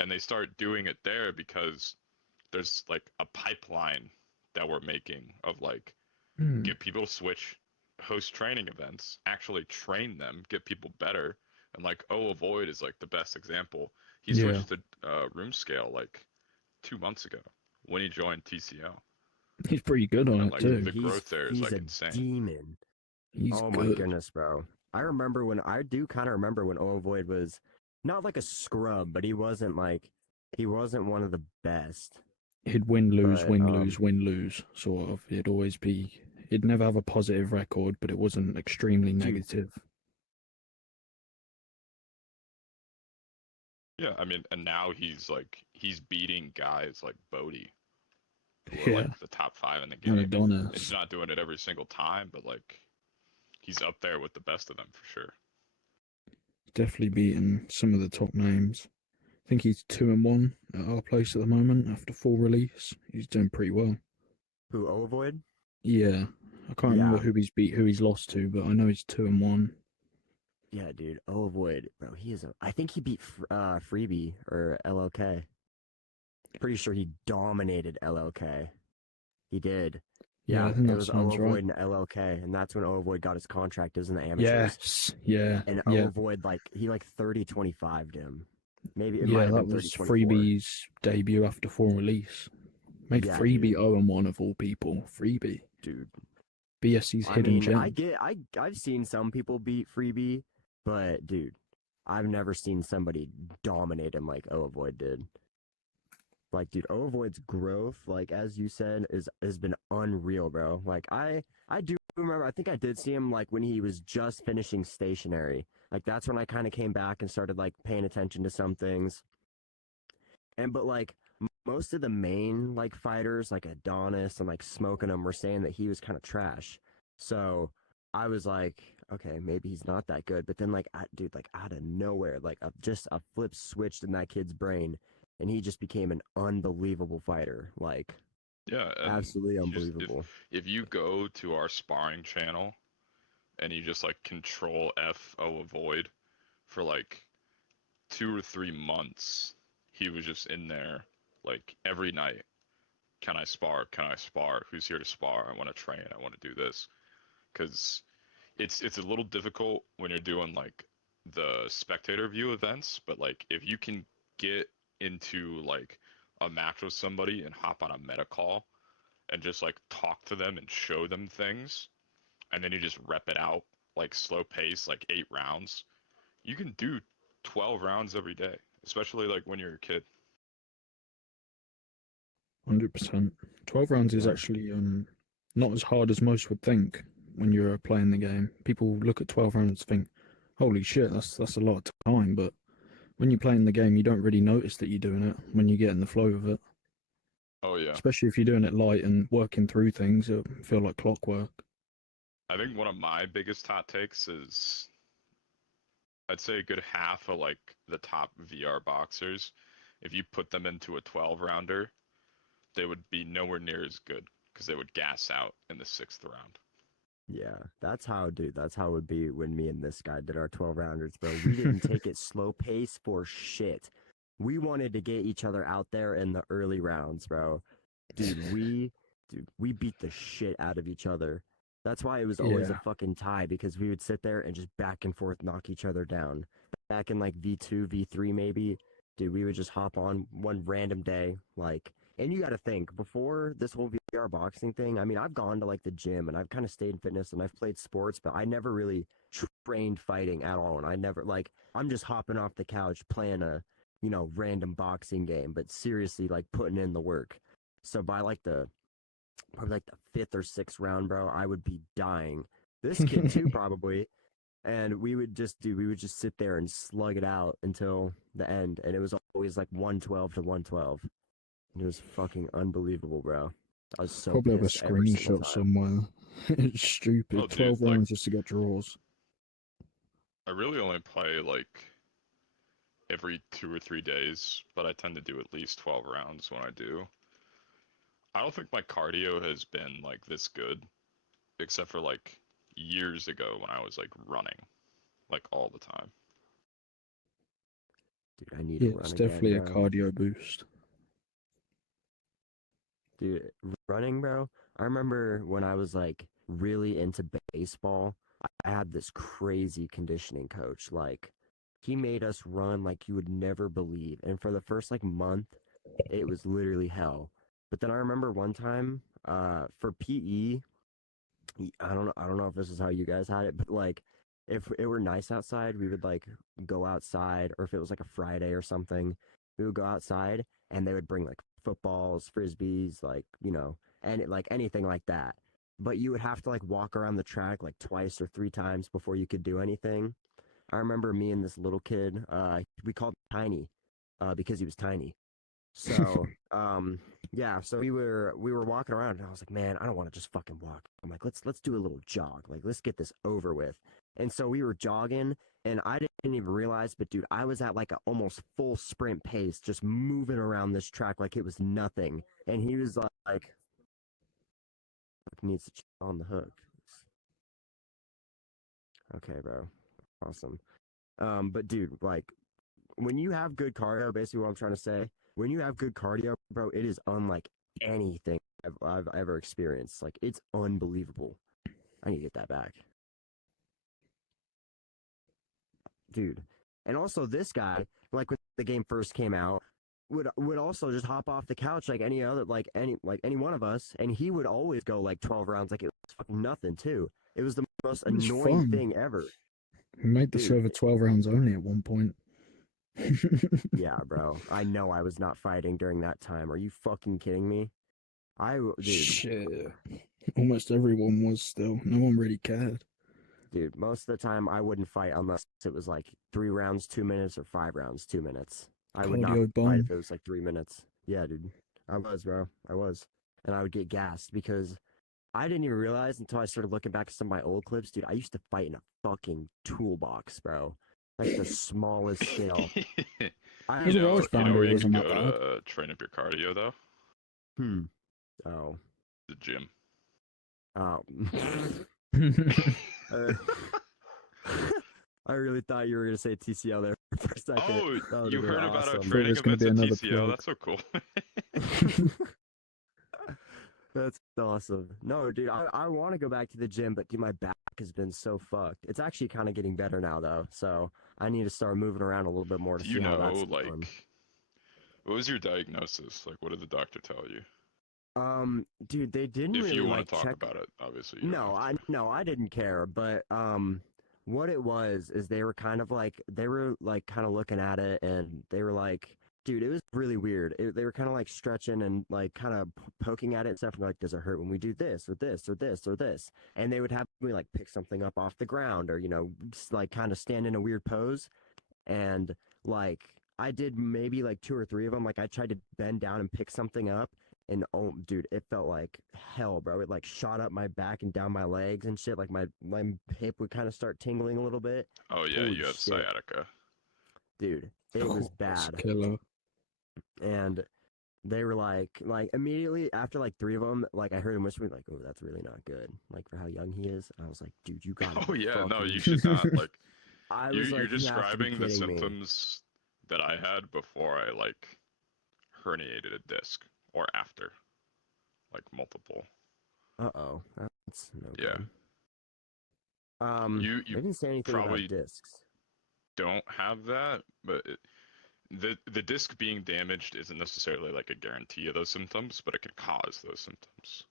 And they start doing it there because there's like a pipeline that we're making of like, get people to switch, host training events, actually train them, get people better. And like Avoid is like the best example. He switched to room scale like 2 months ago when he joined TCL. He's pretty good on it too. The growth there is like insane. He's a demon. He's good. My goodness, bro. I do kind of remember when Avoid was not like a scrub, but he wasn't one of the best. He'd win, lose, win, lose, sort of. He'd never have a positive record, but it wasn't extremely negative. Yeah, I mean, and now he's beating guys like Bodie, who are like the top 5 in the game. He's not doing it every single time, but like he's up there with the best of them for sure. Definitely beating some of the top names. I think he's 2-1 at our place at the moment after full release. He's doing pretty well. Who, Avoid? Yeah, I can't remember who he's beat, who he's lost to, but I know he's 2-1. Yeah, dude. Avoid, bro. I think he beat Freebie or LLK. Pretty sure he dominated LLK. He did. Yeah, I think it was Avoid right. and LLK, and that's when Avoid got his contract. It was in the amateurs. Yes, yeah. And Avoid he 30-25'd him. Maybe it might have been 30-24. That was Freebie's debut after full release. Made Freebie 0-1 of all people. Freebie, dude. BSC's hidden gem. I've seen some people beat Freebie, but dude, I've never seen somebody dominate him like Avoid did. Like, dude, Avoid's growth, like as you said, has been unreal, bro. Like I do remember, I think I did see him like when he was just finishing stationary. Like that's when I kind of came back and started like paying attention to some things. But like most of the main like fighters, like Adonis and like Smoking him, were saying that he was kind of trash. So I was like, okay, maybe he's not that good. But then, like, dude, like out of nowhere, like just a flip switched in that kid's brain, and he just became an unbelievable fighter. Like, Yeah, and absolutely you just unbelievable. if you go to our sparring channel and you just like control F avoid for like 2 or 3 months, he was just in there like every night. Can I spar? Can I spar? Who's here to spar? I want to train. I want to do this because it's a little difficult when you're doing like the spectator view events, but like if you can get into like a match with somebody and hop on a meta call and just like talk to them and show them things, and then you just rep it out like slow pace, like 8 rounds, you can do 12 rounds every day, especially like when you're a kid. 100%. 12 rounds is Yeah. actually not as hard as most would think when you're playing the game. People look at 12 rounds and think, holy shit, that's a lot of time. But when you're playing the game, you don't really notice that you're doing it when you get in the flow of it. Oh yeah. Especially if you're doing it light and working through things, it'll feel like clockwork. I think one of my biggest hot takes is I'd say a good half of like the top VR boxers, if you put them into a 12 rounder, they would be nowhere near as good because they would gas out in the 6th round. Yeah, that's how, dude. That's how it would be when me and this guy did our 12 rounders, bro. We didn't take it slow pace for shit. We wanted to get each other out there in the early rounds, bro. Dude, we beat the shit out of each other. That's why it was always a Yeah. fucking tie because we would sit there and just back and forth knock each other down. Back in like V2, V3 maybe, dude, we would just hop on one random day, like, and you got to think before this whole VR boxing thing. I mean, I've gone to like the gym and I've kind of stayed in fitness and I've played sports, but I never really trained fighting at all. And I never like I'm just hopping off the couch playing a random boxing game, but seriously like putting in the work. So by like the probably like the fifth or sixth round, bro, I would be dying. This kid too, probably. And we would just sit there and slug it out until the end. And it was always like 112 to 112. It was fucking unbelievable, bro. I was so Probably have a pissed every single screenshot time. somewhere. It's Oh, stupid. dude, 12 like rounds just to get draws. I really only play like every 2 or 3 days, but I tend to do at least 12 rounds when I do. I don't think my cardio has been like this good, except for like years ago when I was like running, like all the time. Dude, I need to Yeah, run it's again, definitely a bro. cardio boost. Dude, running, bro. I remember when I was like really into baseball, I had this crazy conditioning coach. Like, he made us run like you would never believe. And for the first like month, it was literally hell. But then I remember one time, for PE, I don't know if this is how you guys had it, but like if it were nice outside, we would like go outside, or if it was like a Friday or something, we would go outside and they would bring like footballs, frisbees, like, and like anything like that. But you would have to like walk around the track like twice or three times before you could do anything. I remember me and this little kid, we called him Tiny, because he was tiny. So, yeah, so we were walking around and I was like, man, I don't want to just fucking walk. I'm like, let's do a little jog. Like, let's get this over with. And so we were jogging and I didn't even realize, but dude, I was at like a almost full sprint pace, just moving around this track like it was nothing. And he was like needs to chill on the hook. Okay, bro. Awesome. But dude, like when you have good cardio, basically what I'm trying to say, when you have good cardio, bro, it is unlike anything I've ever experienced. Like, it's unbelievable. I need to get that back, dude. And also, this guy, like when the game first came out, would also just hop off the couch like any other, like any one of us, and he would always go like 12 rounds, like it was fucking nothing too. It was the most It's annoying fun. thing ever, We made the dude. server 12 rounds only at one point. Yeah, bro. I know I was not fighting during that time. Are you fucking kidding me? Dude, Shit. Almost everyone was still. No one really cared. dude, most of the time I wouldn't fight unless it was like 3 rounds, 2 minutes, or 5 rounds, 2 minutes. I would not Cardio fight bomb. if it was like 3 minutes. Yeah, dude. I was, bro. I was. And I would get gassed because I didn't even realize until I started looking back at some of my old clips, dude. I used to fight in a fucking toolbox, bro. Like the smallest scale. I You know, was I found where it you can wasn't go that to train up your cardio though? Oh. The gym. Oh. bad. I really thought you were gonna say TCL there for a second. Oh, That would've you been heard about our awesome. training There's gonna events be at another TCL? plug. That's so cool. That's awesome. No, dude, I want to go back to the gym, but dude, my back has been so fucked. It's actually kind of getting better now, though. So I need to start moving around a little bit more to Do you see how that's know, going. what was your diagnosis? Like, what did the doctor tell you? Dude, they didn't If really you want like to talk check. about it, obviously you don't have to. No, I didn't care. But what it was is they were kind of like kind of looking at it, and they were like, dude, it was really weird. They were kind of like stretching and like kind of poking at it and stuff. And like, does it hurt when we do this or this or this or this? And they would have me like pick something up off the ground or just, like kind of stand in a weird pose. And like I did maybe like two or three of them. Like I tried to bend down and pick something up. And oh, dude, it felt like hell, bro. It like shot up my back and down my legs and shit. Like my hip would kind of start tingling a little bit. Oh yeah, Holy you have shit, sciatica. dude, it was That's bad. killer. And they were like immediately after like three of them, like I heard him whispering like, "Oh, that's really not good." Like for how young he is, I was like, "Dude, you got." Oh yeah, no, fucking... you should not like. I You was you're like, "You have to be describing the kidding me." symptoms that I had before I like herniated a disc or after, like multiple. Uh-oh, that's no Yeah. good. You They didn't say anything about probably discs. don't have that, but the disc being damaged isn't necessarily like a guarantee of those symptoms, but it could cause those symptoms.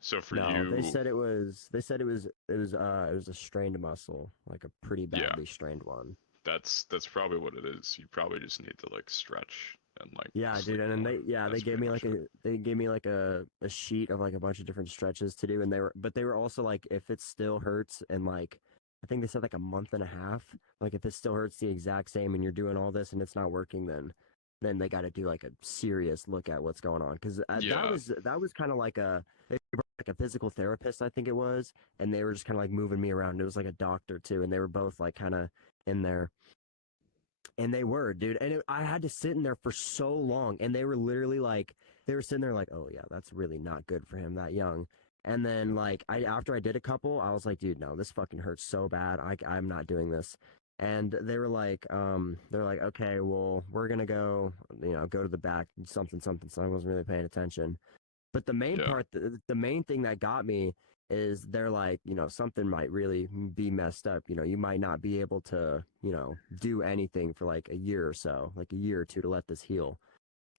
So for No, you, they said it was. They said it was a strained muscle, like a pretty Yeah. badly strained one. that's probably what it is. You probably just need to like stretch and like Yeah, dude, sleep and then more. they That's gave me pretty much like it. they gave me like a sheet of like a bunch of different stretches to do, and they were also like if it still hurts and like I think they said like a month and a half, like if it still hurts the exact same and you're doing all this and it's not working, then they got to do like a serious look at what's going on because Yeah, that was kind of like like a physical therapist I think it was, and they were just kind of like moving me around. It was like a doctor too, and they were both like kind of in there. And they were, dude. And I had to sit in there for so long. And they were literally like, they were sitting there like, oh, yeah, that's really not good for him that young. And then, like, after I did a couple, I was like, dude, no, this fucking hurts so bad. I'm not doing this. And they're like, okay, well, we're going to go, go to the back, something, something. So I wasn't really paying attention. But the main yeah, part, the main thing that got me is they're like, something might really be messed up. You might not be able to, do anything for like a year or so, like a year or two to let this heal.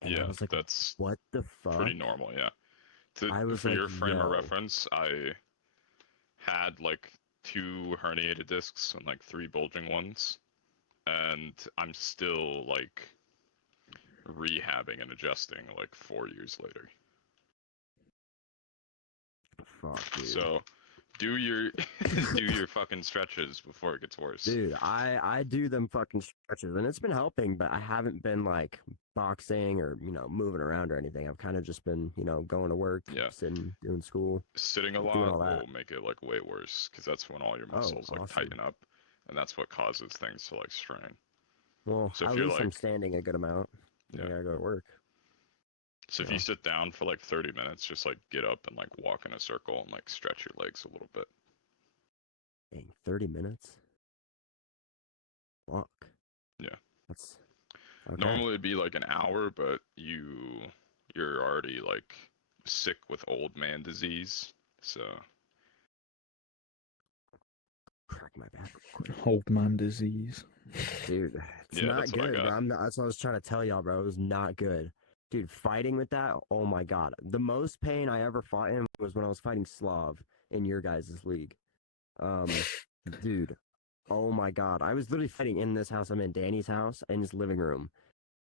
And I yeah. was like, That's what the pretty fuck? normal. Yeah. I was For like, your frame of yo, reference, I had like 2 herniated discs and like 3 bulging ones, and I'm still like rehabbing and adjusting like 4 years later. fuck, dude. So do your do your fucking stretches before it gets worse. Dude, I do them fucking stretches and it's been helping, but I haven't been like boxing or, moving around or anything. I've kind of just been, going to work, Yeah. sitting, doing school, Sitting a doing all lot that. will make it like way worse because that's when all your Oh, muscles like awesome. tighten up, and that's what causes things to like strain. Well, So at if you're least I'm like, standing a good amount. yeah. I gotta go to work. So if Yeah. you sit down for like 30 minutes, just like get up and like walk in a circle and like stretch your legs a little bit. Dang, 30 minutes? Fuck. Yeah. That's okay. Normally it'd be like an hour, but you're already like sick with old man disease. So Crack my back real quick. Old man disease. Dude, it's yeah, not that's what I good, got. bro. That's what I was trying to tell y'all, bro. It was not good. Dude, fighting with that, oh my god. The most pain I ever fought in was when I was fighting Slav in your guys' league. Dude, oh my god. I was literally fighting in this house. I'm in Danny's house in his living room.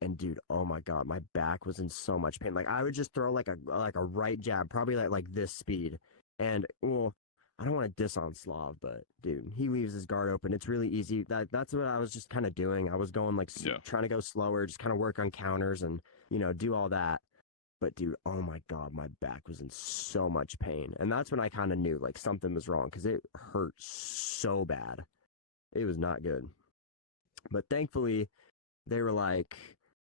And dude, oh my god, my back was in so much pain. Like I would just throw like a right jab, probably like this speed. And well, I don't want to diss on Slav, but dude, he leaves his guard open. It's really easy. That's what I was just kind of doing. I was going like Yeah. trying to go slower, just kind of work on counters and do all that. But dude, oh my God, my back was in so much pain. And that's when I kind of knew like something was wrong because it hurt so bad. It was not good. But thankfully, they were like,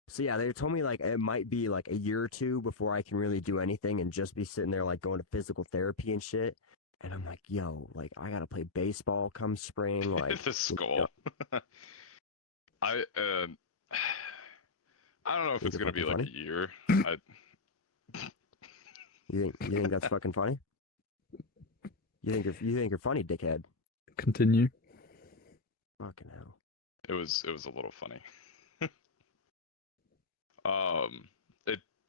so yeah, they told me like it might be like a year or two before I can really do anything and just be sitting there like going to physical therapy and shit. And I'm like, yo, like I gotta play baseball come spring. Like the skull. I don't know if it's gonna be like funny? a year. You think that's fucking funny? You think you're funny, dickhead? Continue. Fucking hell. It was a little funny.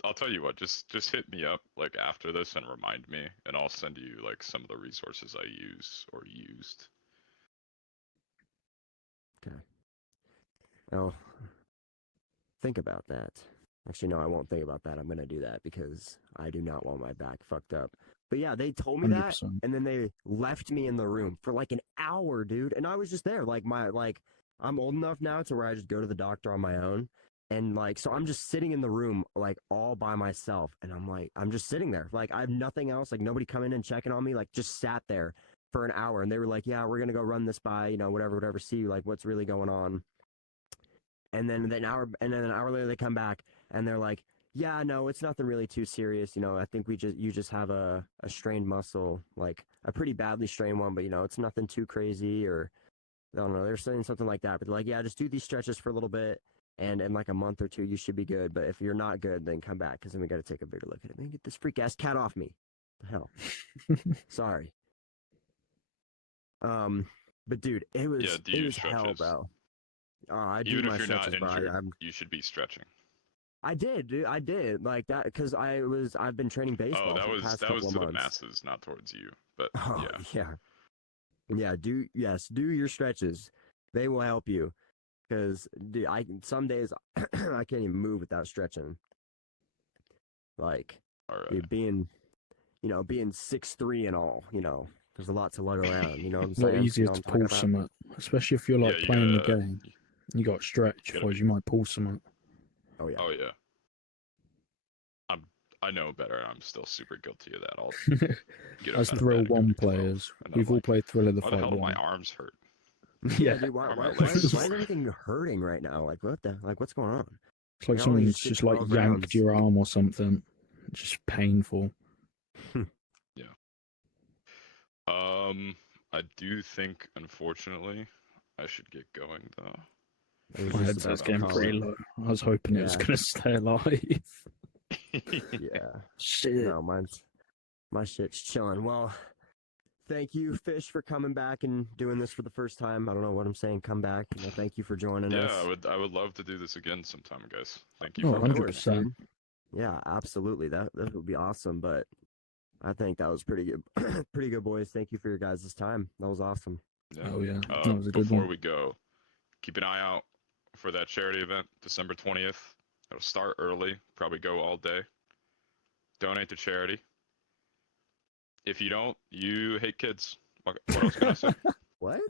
I'll tell you what, just hit me up like after this and remind me, and I'll send you like some of the resources I use or used. Okay. Oh, think about that. Actually, no, I won't think about that. I'm gonna do that because I do not want my back fucked up. But yeah, they told me that, 100%. and then they left me in the room for like an hour, dude. And I was just there, like I'm old enough now to where I just go to the doctor on my own. And like, so I'm just sitting in the room, like all by myself. And I'm just sitting there. Like, I have nothing else. Like, nobody coming in checking on me. Like, just sat there for an hour. And they were like, yeah, we're going to go run this by, whatever, see like what's really going on. And then an hour later they come back and they're like, yeah, no, it's nothing really too serious. I think you just have a strained muscle, like a pretty badly strained one, but it's nothing too crazy, or I don't know. They're saying something like that, but they're like, yeah, just do these stretches for a little bit. And in like a month or two, you should be good. But if you're not good, then come back because then we got to take a bigger look at it. Man, get this freak ass cat off me. The hell. Sorry. But dude, it was hell, bro. I do Even my if you're not stretches, bro. injured, you should be stretching. I did, dude. I did like that because I've been training baseball. Oh, for the past that was couple to of the months. masses, not towards you. But Oh, yeah. Yeah. Do your stretches. They will help you. Because dude, some days I can't even move without stretching. Like, All right. dude, being 6'3" and all, there's a lot to lug around. You know what I'm It's a lot saying? easier You know to what I'm pull talking about? some, especially if you're like Yeah, you playing gotta- the game. You got to stretch, otherwise you might pull some. Oh yeah. Oh yeah. I know better. I'm still super guilty of that. I'll get As up out of Thrill bed and go 1 do 12, players, and then we've I'm all like, played Thrill of the why the Fight hell do my 1. arms hurt? Yeah, dude. Why my is legs sore? everything hurting right now? Like what's going on? It's like We only someone's did just like 12 yanked rounds. your arm or something. It's just painful. I do think, unfortunately, I should get going though. It was My just headset's about getting to pretty call low. I was hoping it was Yeah. going to stay alive. it. Yeah. Shit. No, my shit's chilling. Well, thank you, Fish, for coming back and doing this for the first time. I don't know what I'm saying. Come back. Thank you for joining us. Yeah, I would love to do this again sometime, guys. Thank you Oh, for 100%. Dude. Yeah, absolutely. That would be awesome. But I think that was pretty good. Pretty good, boys. Thank you for your guys' time. That was awesome. Yeah. Oh, yeah. That was a good Before one. we go, keep an eye out for that charity event, December 20th. It'll start early, probably go all day. Donate to charity. If you don't, you hate kids. What else can I say? What?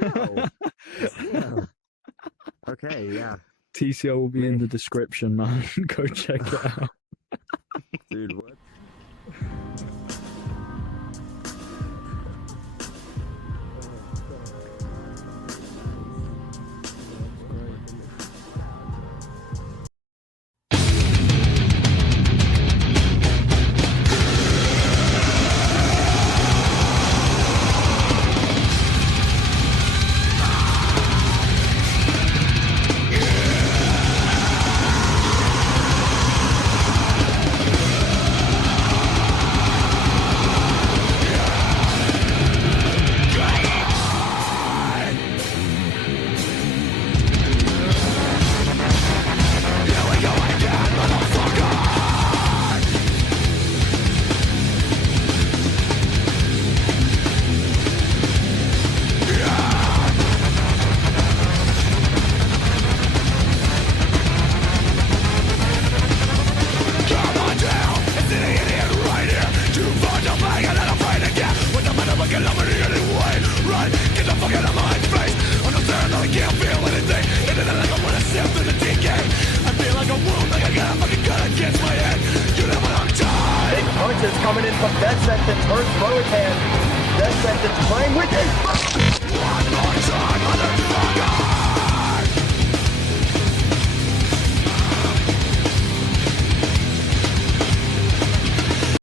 No. Yeah. Okay, yeah. TCO will be in the description, man. Go check it out. Dude, what? Death Sentence versus Rowan. Death Sentence playing with it. One more time,